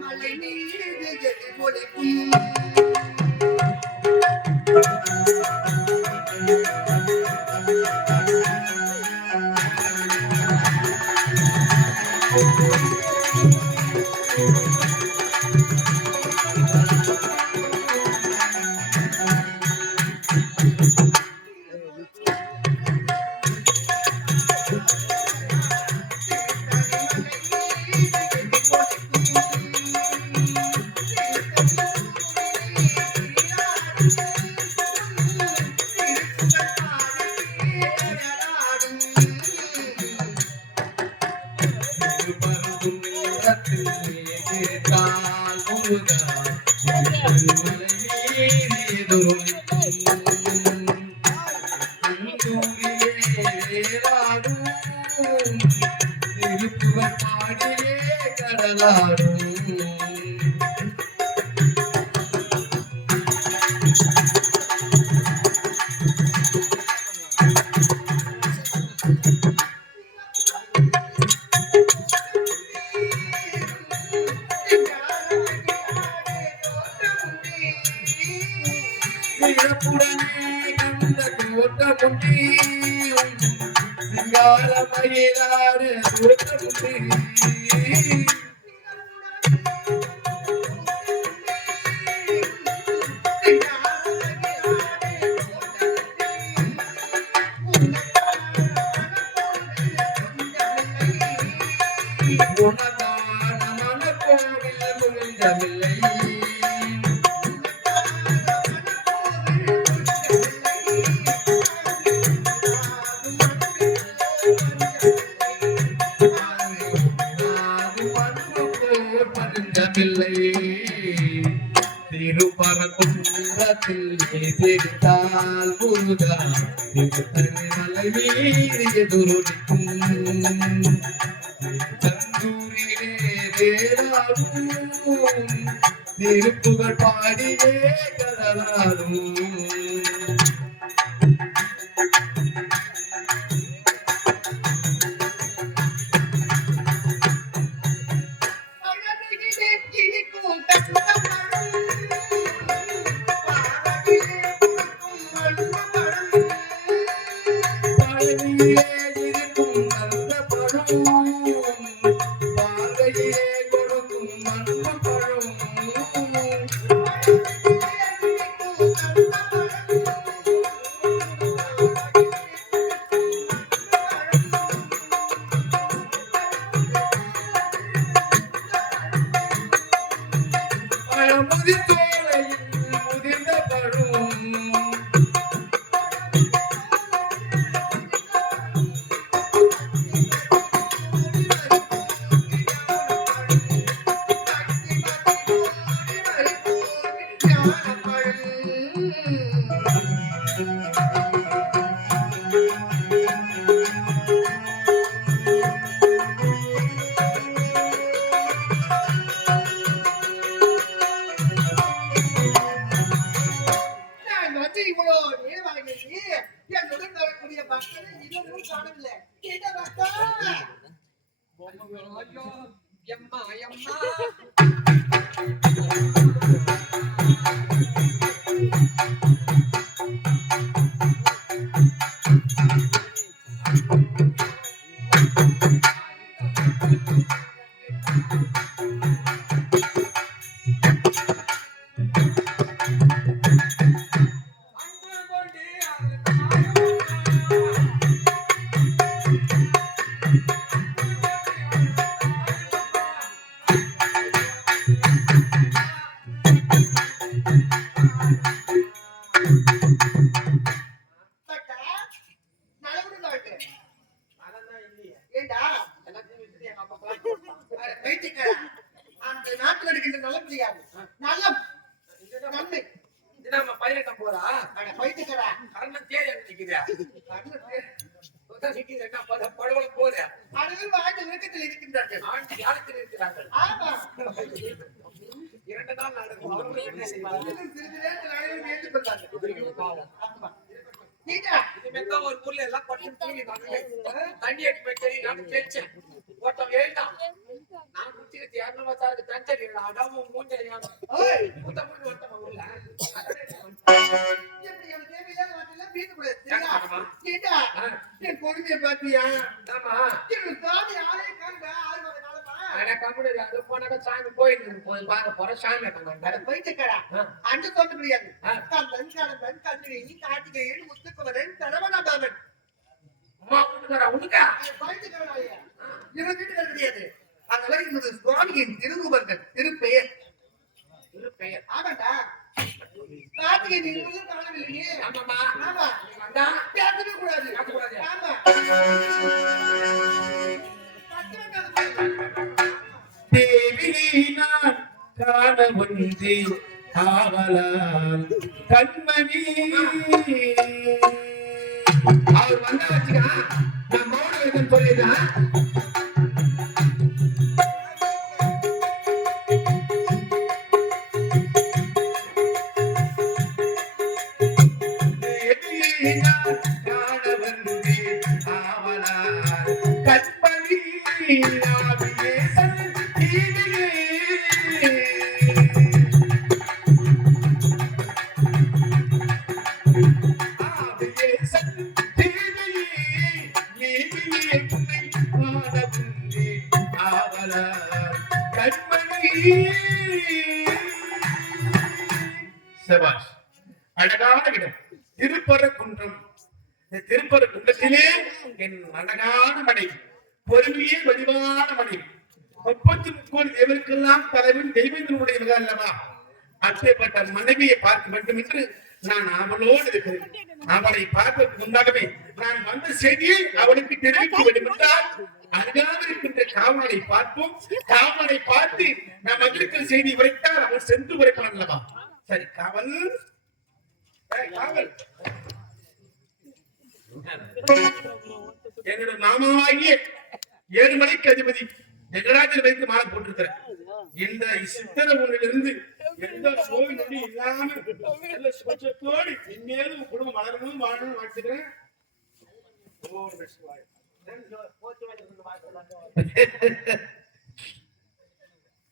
மலை நீர் இடமில்லை திருப்பரங்குன்றத்தில் தெரிந்தால் முருகா திருத்தணிமலை மீது எதிரொலிக்கும் தந்தூரிலே வேறாகும் திருப்புகழ் பாடியே கடலாடும் ஒரு ஊர்ல எல்லாம் தண்ணி அடி ஒருத்தன் எழுதான் நான் குடிச்சிட்டு இரநூறு வச்சாரு தஞ்சரி அடாவும் மூஞ்சல் ஒருத்தன் ஊர்ல என் கொடுமையை பாத்தியா அது போனாக்கா சாமி போயிட்டு பாக்க போற சாமி போயிட்டுக்கடா அன்று சொல்ல முடியாது கார்த்திகேயன் முத்துக்குமரன் சரவணபாபன் உனக்கா இவன் வீட்டுகள் கிடையாது அதனால இன்னொரு சுவாமியின் திருமுகங்கள் திருப்பெயர் ஆமாண்டா கார்த்திகேயன் காணவில்லையே ஆமாமா ஆமா பேசவே கூடாது ஆமா தேவியை நான் காண வந்து காவலால் கண்மணி அவர் வந்த வச்சுக்கா நான் மௌன வைக்கன்னு சொல்லிடுறேன் அழகான இடம் திருப்பரங்குன்றம். திருப்பரங்குன்றத்திலே என் அழகான மனைவி, பொறுமையே வடிவான மனைவி, 33 தேவருக்கெல்லாம் தலைவன் தெய்வங்களுடைய மகன் அல்லவா. அப்பேற்பட்ட மனைவியை பார்க்க வேண்டும் என்று நான் அவளோடு இருக்கிறேன். அவளை பார்ப்பதற்கு முன்னாகவே நான் வந்த செய்தியை அவளுக்கு தெரிவிக்க வேண்டும் என்றால் அருகாமல் இருக்கின்ற காவலனை பார்ப்போம். காவலனை பார்த்து நாம் வந்திருக்கிற செய்தி உரைத்தால் அவன் சென்று உரைப்பான் அல்லவா? சரி காவல், காவல். என்னோட மாமாவாகிய ஏழுமலைக்கு அதிபதி ஜெகராஜன் வைத்து மாலை போட்டிருக்கிறேன். இந்த சித்திர ஒன்றிலிருந்து எந்த நோய் நொடி இல்லாம நல்ல சுற்றத்தோடு இனிமேலும் குடும்பம் வளரணும் வாழணும் வாழ்த்துக்கிறேன்.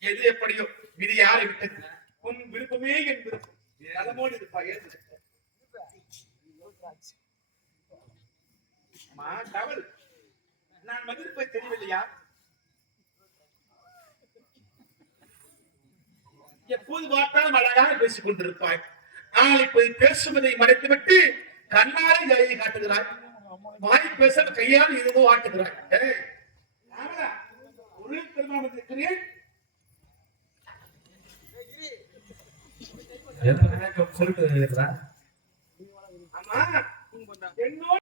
எது எப்படியோ விதி யாரை விட்டது? உன் விருப்பமே என் விருப்பம். நலமோடு இருப்பா. காவல், நான் மதிப்பை தெரியவில்லையா? எப்போது பார்த்தாலும் அழகாக பேசிக் கொண்டிருப்பாய். ஆனால் இப்போது பேசுவதை மறைத்துவிட்டு கண்ணாலே ஜாலியை காட்டுகிறாய். வாய் பேச கையால் ஏதோ ஆட்டுகிறாய். ஒரு திருமணம் இருக்கிறேன். ஆமா, என்னோட